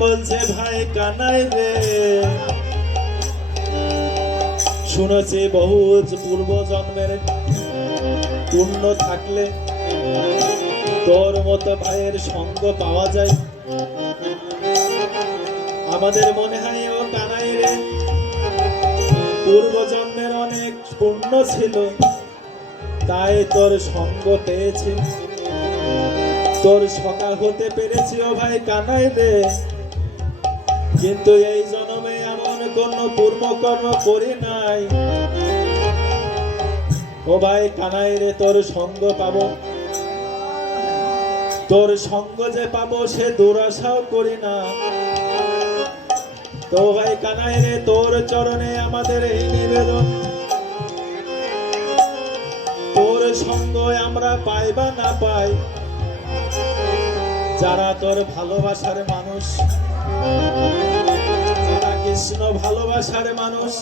বলছে ভাই কানাই রে, শুনেছি বহু পূর্ব জন্মের পুণ্য থাকলে তোর মতো ভাইয়ের সঙ্গ পাওয়া যায়। আমাদের মনে হয় ও কানাই রে পূর্ব জন্মের অনেক পুণ্য ছিল, তাই তোর সঙ্গ পেয়েছি, তোর সখা হতে পেরেছি ও ভাই কানাই রে। কিন্তু এই জন্মে এমন কোন পূর্বকর্ম করি নাই ও ভাই কানাই রে তোর সঙ্গ পাবো, তোর সঙ্গ যে পাবো সে দুরাশাও করি না। তো ভাই কানাই রে তোর চরণে আমাদের এই নিবেদন, তোর সঙ্গ আমরা পাই বা না পাই, যারা তোর ভালোবাসার মানুষ, যারা কৃষ্ণ ভালোবাসার মানুষ,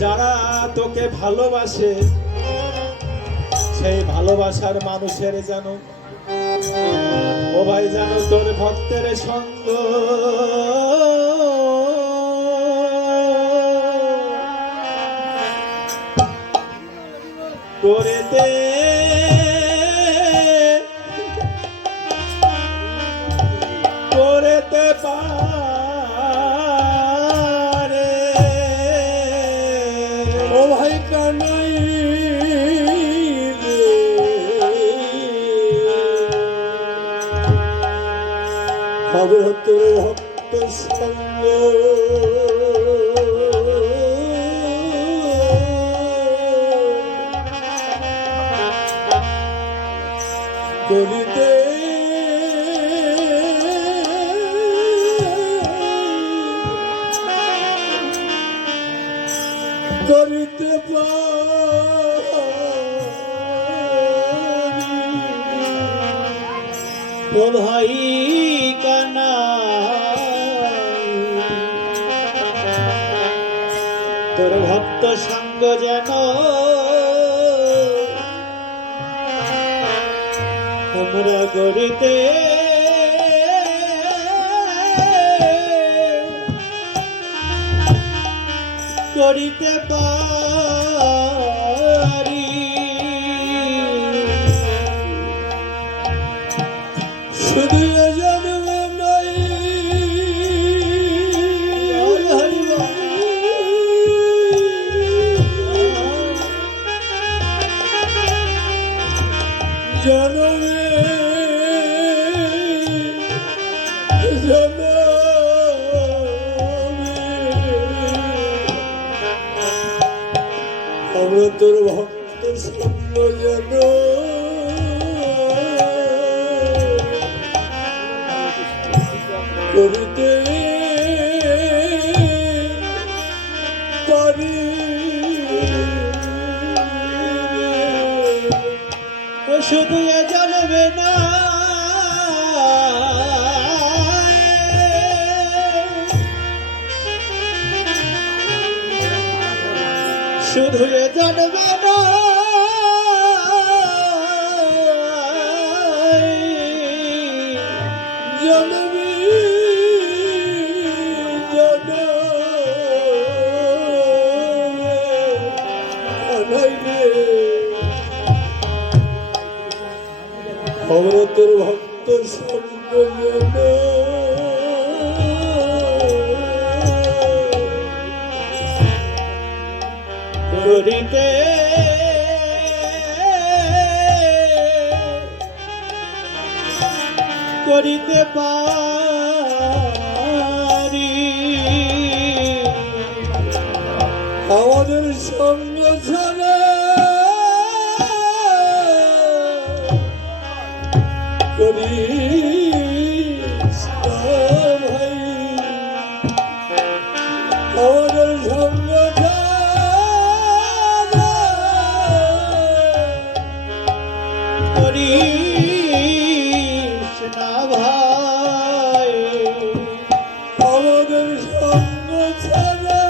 যারা তোকে ভালোবাসে, সেই ভালোবাসার মানুষের যেন ও ভাই যেন তোর ভক্তের সঙ্গ করে দে, করতে পারে ও ভাই কানাই রে, হবে তোর ভক্ত সঙ্গ করিতে করিতে পারি ও ভাই কানাই, তোর ভক্ত সঙ্গ যেন আমরা করিতে করিতে পারি। শুধু জন্মে নাই জন্মে আমরা তোর ভক্ত সঙ্গ যেন করিতে পারি। ও শুধু এ জন্মে না, শুধু এ জন্মে না, জন্মে জন্মে কানাই রে, আমরা তোর ভক্ত সঙ্গ যেন করিতে করিতে পারি। আমাদের সঙ্গ ছাড়া করিস না ভাই, আমাদের সঙ্গ ছাড়া করিস না ভাই, আমাদের সঙ্গ ছাড়া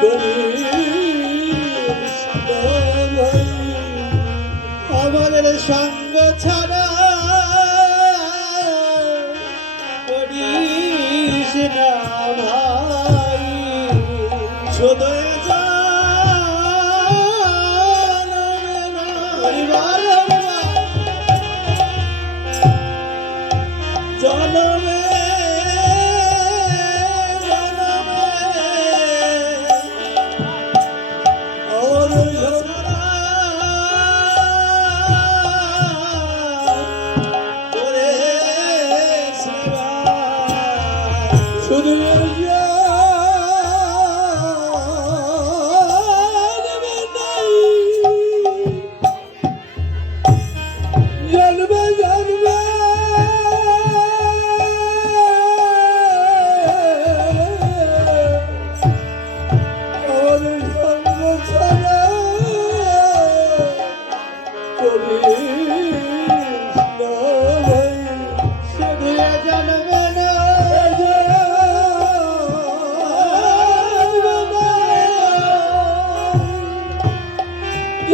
করিস না ভাই। ছাড়া করিস না ভাই, শুধু জনমে জনমে শুধু জানবে জানবে আমাদের সঙ্গ ছাড়া করিস না ভাই, শুধু জনমে না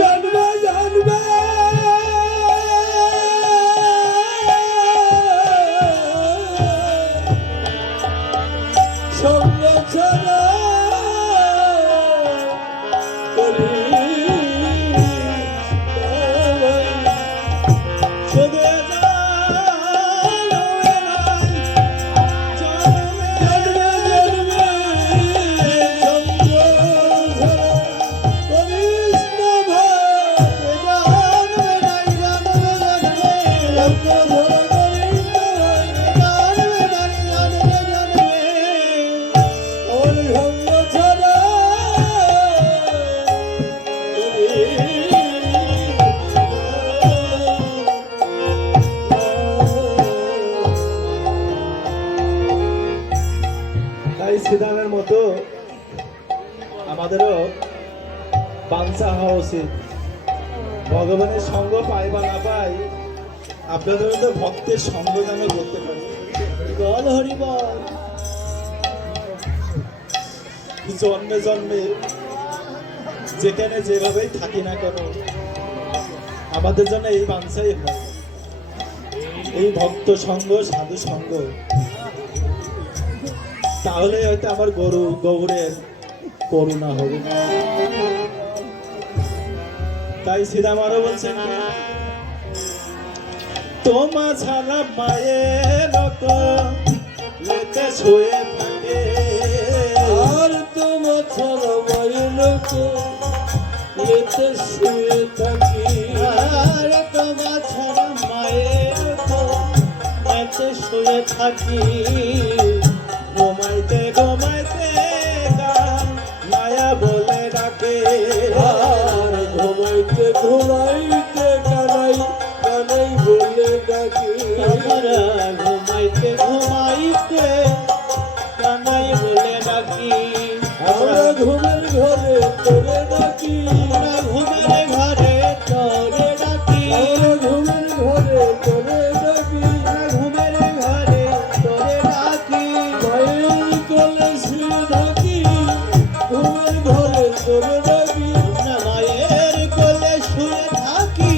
জানবে জানবে সঙ্গ ছাড়া করিস না ভাই। শুধু তাই শ্রীরামের মতো আমাদেরও বাঞ্ছা হওয়া উচিত। ভগবানের সঙ্গ পাই বা না পাই, আপনাদের তো ভক্তের সঙ্গ যেন করতে পারি। বল হরি বল। জন্মে জন্মে যেখানে যেভাবেই থাকি না কেন, আমাদের জন্য এই বাঞ্ছাই হয়, এই ভক্ত সঙ্গ সাধু সঙ্গ। তাহলে হয়তো আমার গৌরের করুণা হবে। তাই শ্রীরাম আরো বলছেন, তোমা ছাড়া মায়ের লেতে শুয়ে থাকে, আর তোমার ছাড়া মায়ের লোক লেতে শুয়ে থাকি, আর তোমা ছাড়া মায়ের লেতে শুয়ে থাকি, ঘুমাইতে ঘুমাইতে মায়া বলে ডাকে, আর ঘুমাইতে ঘুমাইতে কানাই কানাই বলে ডাকি, আমরা ঘুমাইতে ঘুমাইতে কানাই বলে ডাকি, আমরা ঘুমের ঘরে তোরে ডাকি, আমরা ঘুমের ঘরে তোরে ডাকি, আমরা ঘুমের ঘরে তোরে ডাকি, আমরা ঘুমের ঘরে তোরে ডাকি, মায়ের কোলে শুয়ে থাকি, ঘুমের ঘরে তোরে ডাকি, আমরা মায়ের কোলে শুয়ে থাকি,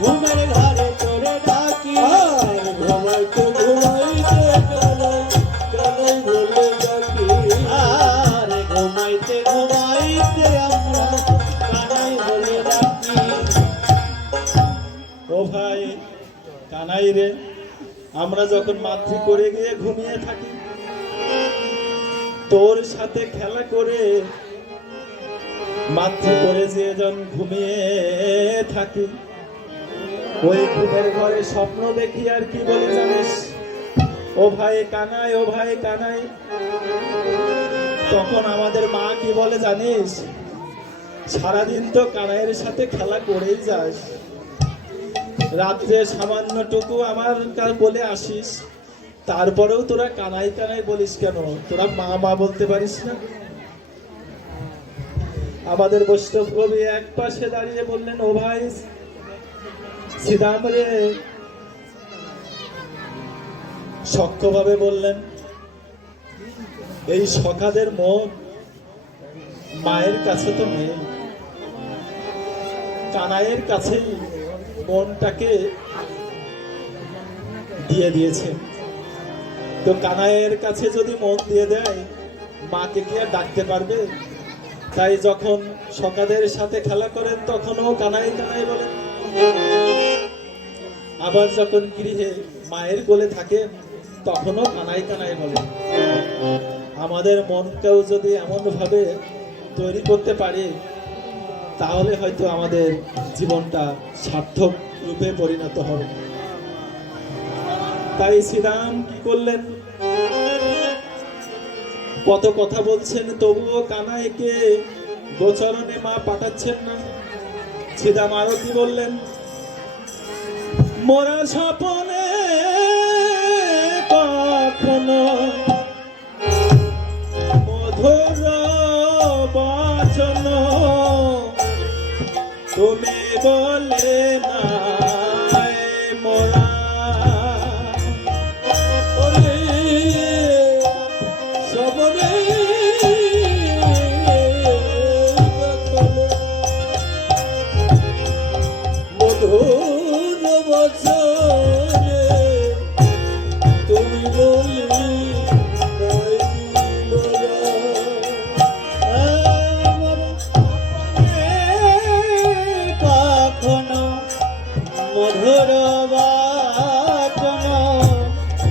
ঘুমের ঘরে তোরে ডাকি, আর ঘুমাইতে ঘুমাইতে কানাই কানাই বলে ডাকি, আর ঘুমাইতে ঘুমাইতে আমরা কানাই বলে ডাকি। ও ভাই কানাই রে, আমরা যখন মাতৃ করে গিয়ে ঘুমিয়ে থাকি, তোর সাথে খেলা করে মাতৃ করে যে যখন ঘুমিয়ে থাকি, ওই ঘুমের ঘরে স্বপ্ন দেখি আর কি বলে জানিস, ও ভাই কানাই, ও ভাই কানাই। তখন আমাদের মা কি বলে জানিস, সারাদিন তো কানাইয়ের সাথে খেলা করেই যাস, রাত্রে সামান্যটুকু আমার বলে আসিস, তারপরেও তোরা কানাই কানাই বলিস কেন, তোরা মা মা বলতে পারিস না? আমাদের বৈষ্ণব কবি এক পাশে দাঁড়িয়ে বললেন, ও ভাই শ্রীরাম রে, সক্ষভাবে বললেন, এই সখাদের মন মায়ের কাছে তো নেই, কানাইয়ের কাছেই মনটাকে দিয়ে দিয়েছে। তো কানাইয়ের কাছে যদি মন দিয়ে দেয়, মাকে কি আর ডাকতে পারবে? তাই যখন সকাদের সাথে খেলা করেন তখনও কানাই কানাই বলেন, আবার যখন গৃহে মায়ের কোলে থাকে তখনও কানাই কানাই বলেন। আমাদের মনকেও যদি এমন ভাবে তৈরি করতে পারি, তাহলে হয়তো আমাদের জীবনটা সার্থক রূপে পরিণত হবে। তাই শ্রীরাম কি করলেন? কত কথা বলছেন, তবুও কানাইকে গোচরণে মা পাঠাচ্ছেন না। শ্রীরাম আরো কি বললেন? মোরা স্বপনে কখনো মধুর বচন তুমি বলে না মোরা সবরে মধুর বচনে তুমি বলি নাই মোরা। কখনো মধুর বাচন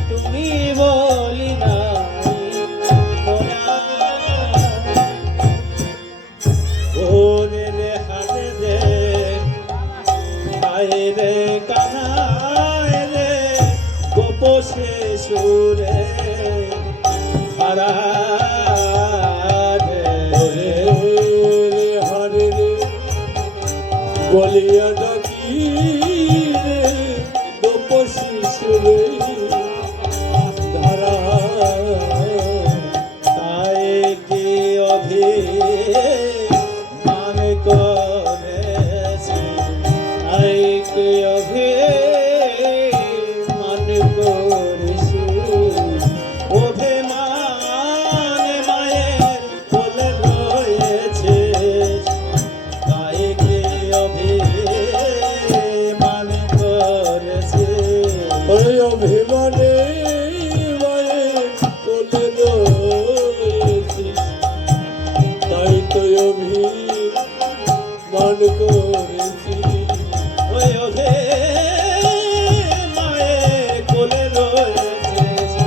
তুমি বলি না ওরে রে হারে রে হায় রে কানায় রে গোপসে সুরে হারা রে হারে রে বলিয়া ডাকি রে গোপসী সুরে ধারা। তাই কি অভিমান করেছি, আইকে অভিমান করেছি অভিমান মায়ের কোলে রয়েছে। তাই কি অভিমান করেছে, ওই অভিমানে মায়ের কোলে রয়েছিস, তাই তো অভিমান করেছি। ওই মায়ের কোলে রয়েছে।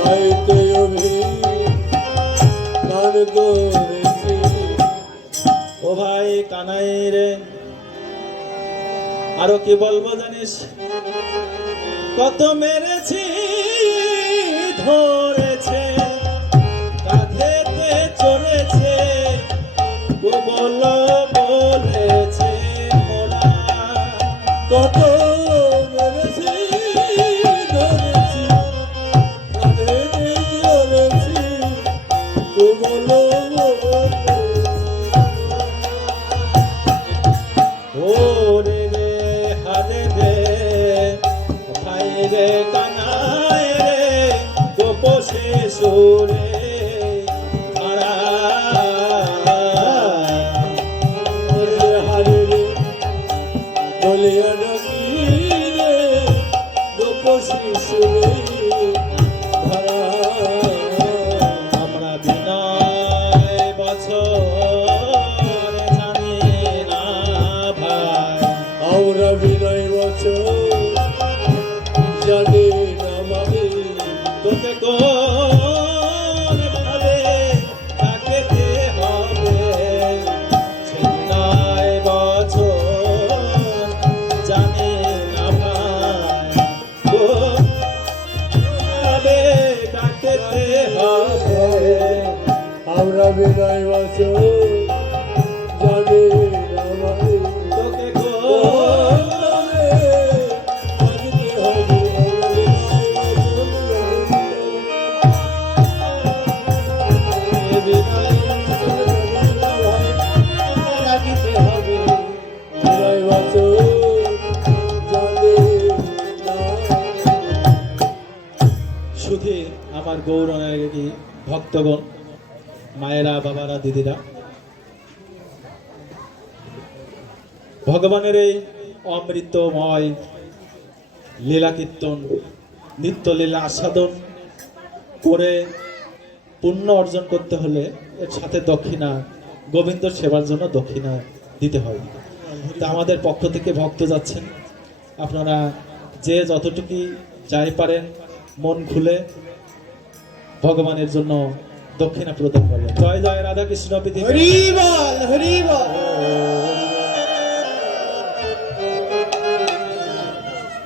তাই কি অভিমান করেছে, তাই তো অভিমান করেছি। ও ভাই কানাই রে, আরো কি বলবো জানিস? কত মেরেছি ধরেছে, কাঁধেতে চলেছে, বল বলেছে মোরা। কত মেরেছি ধরেছি, কাঁধে চলেছি, কোমল ওরে রে হারে রে ভাই রে কানায় রে গোপসে সুরে হারা। হারে রে বলিয়া ডাকি রে গোপসী সুরে ধারা। আমরা বিনয় বছর জানি না ভাই, আমরা বিনয় বছর জানি না ভাই, তোকে কোন ভাবে ডাকতে হবে। সেই বিনয় বছর জানি না ভাই, কোন ভাবে ডাকতে হবে। আমরা বিনয় বছর জানি না ভাই, তোকে কোন নামে ডাকতে হবে। রাখিতে হবে বিনয় বছর জানি না। সুধীর আমার গৌরী ভক্তগণ, মায়েরা, বাবারা, দিদিরা, ভগবানের এই অমৃতময় লীলা কীর্তন, নিত্য লীলা আস্বাদন করে পুণ্য অর্জন করতে হলে এর সাথে দক্ষিণা, গোবিন্দ সেবার জন্য দক্ষিণা দিতে হয়। তা আমাদের পক্ষ থেকে ভক্ত যাচ্ছেন, আপনারা যে যতটুকু যাই পারেন মন খুলে ভগবানের জন্য দক্ষিণা প্রদান করবেন। জয় জয় রাধা কৃষ্ণ পৃথিবী। হরি বল, হরি বল।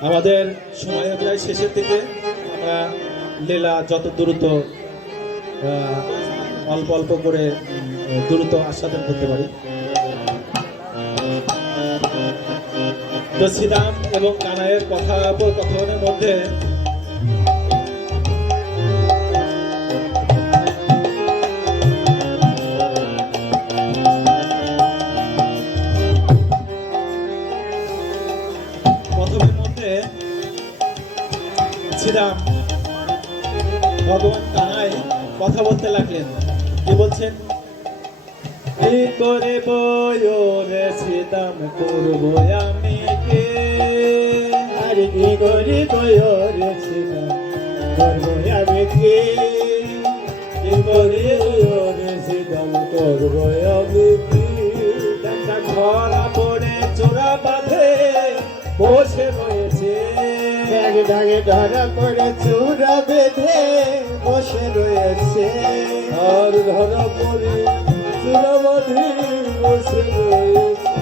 আমাদের সময় প্রায় শেষের দিকে, আমরা লীলা যত দ্রুত অল্প অল্প করে দ্রুত আস্বাদন করতে পারি। তো শ্রীরাম এবং কানাইয়ের কথনের মধ্যে শ্রীরাম ভগবান কানাই কথা বলতে লাগলেন। কি বলছেন? কি করে বয়রে শ্রীরাম করবো আমি কে, আর কি করে বয়রে শ্রীরাম করবো আমি কে, কি করে বয়রে শ্রীরাম করবো আমি কে। একটা ঘরা পড়ে চোরা বাঁধে বসে রয়েছে, ডাগে ডাগে ধরা করে চূড়া বেঁধে বসে রয়েছে, আর ধরা পড়ে চূড়া বাঁধে বসে রয়েছে।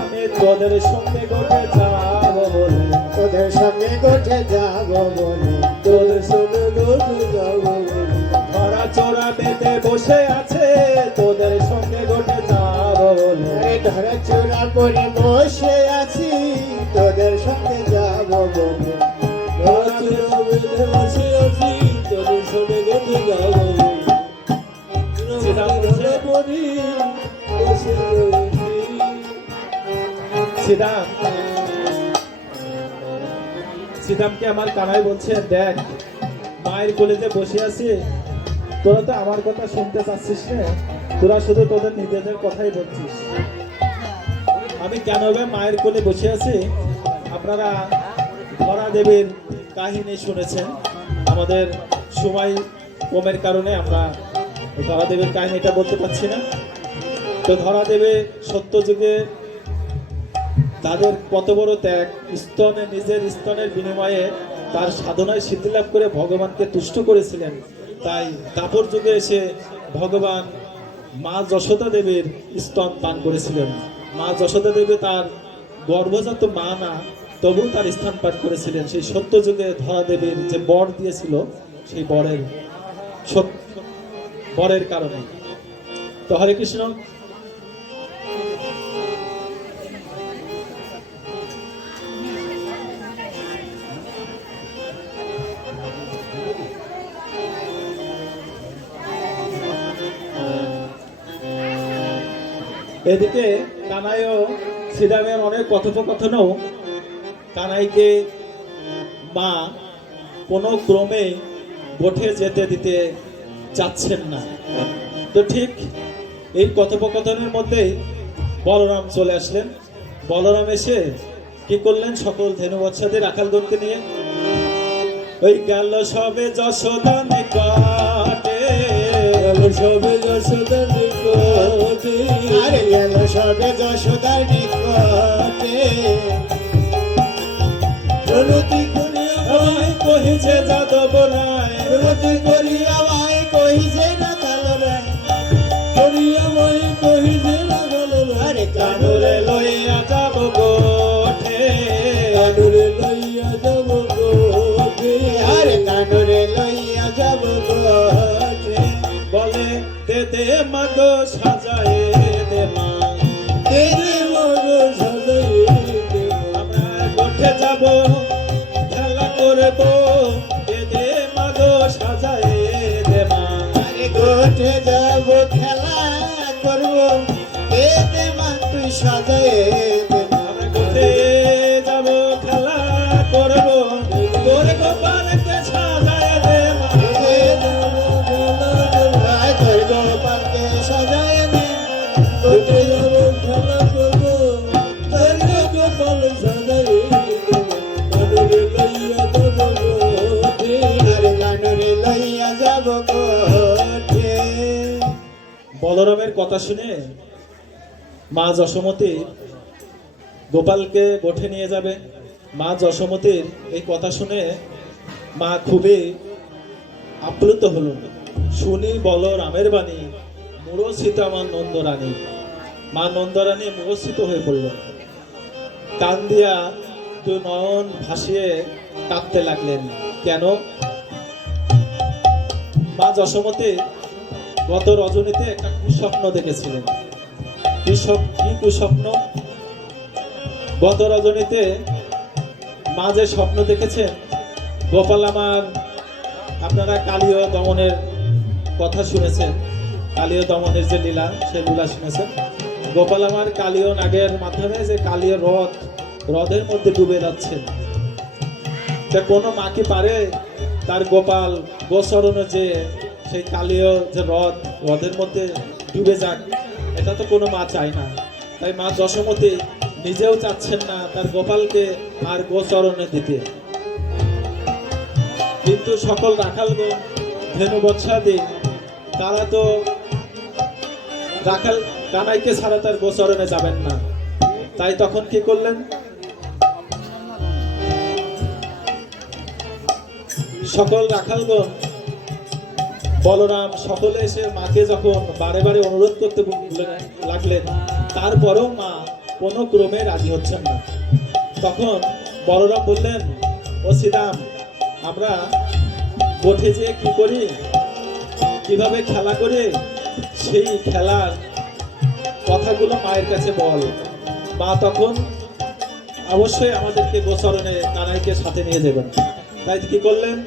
আমি তোদের সঙ্গে গোটে যাব বলে, তোদের সঙ্গে গোঠে যাব বলে, তোদের সঙ্গে ঘটে যাব বলে। ধরা চোরা বেঁধে বসে আছে, তোদের সঙ্গে গোটে যাব বলে। আরে ধরা চূড়া করে বসে আছি, তোদের সঙ্গে যাব বলে। ধরা চূড়া বেঁধে বসে আছি, তোদের সঙ্গে ঘটে যাব বলে। ধরা পড়ে বসে রয়েছি। শ্রীরামকে আমার কানাই বলছে, দেখ মায়ের কোলেতে বসে আছি, তোরা তো আমার কথা শুনতে চাচ্ছিস না, তোরা শুধু তোদের নিজেদের কথাই বলছিস। আমি কেন মায়ের কোলে বসে আছি? আপনারা ধরা দেবীর কাহিনী শুনেছেন, আমাদের সময় কমের কারণে আমরা ধরা দেবীর কাহিনীটা বলতে পারছি না। তো ধরা দেবী সত্য যুগে তাদের কত বড় ত্যাগ, স্তনে নিজের স্তনের বিনিময়ে তার সাধনায় সিদ্ধি লাভ করে ভগবানকে তুষ্ট করেছিলেন। তাই দাপর যুগে এসে ভগবান মা যশোদা দেবীর স্তন পান করেছিলেন। মা যশোদা দেবী তার গর্ভজাত মা না, তবু তার স্থান পাঠ করেছিলেন। সেই সত্য যুগে ধরা দেবীর যে বর দিয়েছিল, সেই বরের কারণে। তো হরে কৃষ্ণ। এদিকে কানাই ও শ্রীরামের অনেক কথোপকথনও কানাইকে মা কোনো ক্রমে গোঠে যেতে দিতে চাচ্ছেন না। তো ঠিক এই কথোপকথনের মধ্যে বলরাম চলে আসলেন। বলরাম এসে কি করলেন? সকল ধেনু বৎসাদের রাখালগণকে নিয়ে ওই গেল সবে যশোদা নিকটে, গেল সবে যশোদা নিকটে, আরে গেল সবে যশোদার নিকটে, প্রণতি করি আমায় কহিছে যাদব রায়, প্রণতি করি আমায় কহিছে না কালো রায়, করি আমায় কহিছে না গেল না। আরে কানুরে লইয়া যাব গোঠে, কানুরে লইয়া যাব গোঠে, আরে কানুরে লইয়া যাব গোঠে, বলে দে দে মাগো সাজায়ে দে মা, তেরে মগ সাজায়ে দে মা। আমরা গোঠে যাব খেলা করব, দে দে মাগো সাজায়ে দে মা। আরে গোঠে যাব খেলা করব, এতে মা তুই সাজায়ে দে মা। আমরা গোঠে যাব খেলা করব, তোর গোপালকে সাজায়ে দে মা। বলরামের কথা শুনে মা যশোমতী গোপালকে গোঠে নিয়ে যাবে। মা যশোমতীর এই কথা শুনে মা খুবই আপ্লুত হলো। শুনি বলরামের বাণী, মূরছিত আমার নন্দরানী। মা নন্দরানী মূরছিত হয়ে পড়ল, কান দিয়া দু নয়ন ভাসিয়ে কাঁদতে লাগলেন। কেন? মা যশোমতী গত রজনীতে একটা কুস্বপ্ন দেখেছিলেন। কি কুস্বপ্ন? গত রজনীতে মা যে স্বপ্ন দেখেছেন, গোপাল আমার, আপনারা কালীয় দমনের কথা শুনেছেন, কালীয় দমনের যে লীলা, সেই লীলা শুনেছেন। গোপাল আমার কালীয় নাগের মাধ্যমে যে কালীয় হ্রদের মধ্যে ডুবে যাচ্ছেন। তা কোনো মা কি পারে তার গোপাল গোচরণে যে সেই কালীয় যে হ্রদের মধ্যে ডুবে যাক? এটা তো কোনো মা চায় না। তাই মা যশোমতী নিজেও চাচ্ছেন না তার গোপালকে আর গোচরণে দিতে। কিন্তু সকল রাখালগণ, ধেনু বৎসাদি, তারা তো রাখাল কানাইকে ছাড়া তার গোচরণে যাবেন না। তাই তখন কি করলেন? সকল রাখালগণ, বলরাম সকলে এসে মাকে যখন বারে বারে অনুরোধ করতে লাগলেন, তারপরেও মা কোনো ক্রমে রাজি হচ্ছেন না। তখন বলরাম বললেন, ও শ্রীরাম, আমরা গোঠে যেয়ে কি করি, কিভাবে খেলা করি, সেই খেলার কথাগুলো মায়ের কাছে বল। মা তখন অবশ্যই আমাদেরকে গোচরণে কানাইকে সাথে নিয়ে যাবেন। তাই কি করলেন?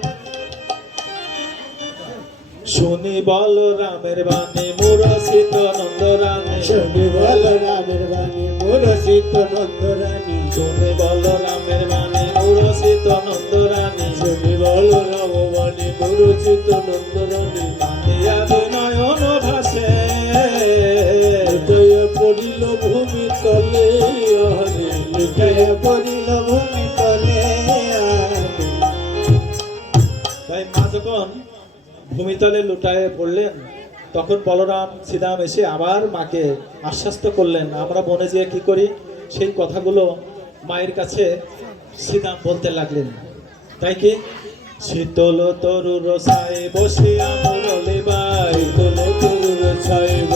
শুনি বলরামের বাণী, মূরছিত নন্দরানী। শুনি বলরামের বাণী, মূরছিত নন্দরানী। শুনি বলরামের বাণী, মূরছিত নন্দরানী। শুনি বলরাম বাণী, মূরছিত নন্দরানী। কাঁদিয়া দু নয়ন ভাসে, লুটাইয়া পড়িল ভূমি তলে আহারে, লুটাইয়া পড়িল ভূমি তলে। তাই মা যখন ভূমিতলে লুটায়ে পড়লেন, তখন বলরাম শ্রীরাম এসে আবার মাকে আশ্বস্ত করলেন, আমরা বনে যেয়ে কি করি, সেই কথাগুলো মায়ের কাছে শ্রীরাম বলতে লাগলেন। তাই কি? শীতল তরুর ছায়ে বসিয়া মুরলি বাই, শীতল তরুর ছায়ে বসে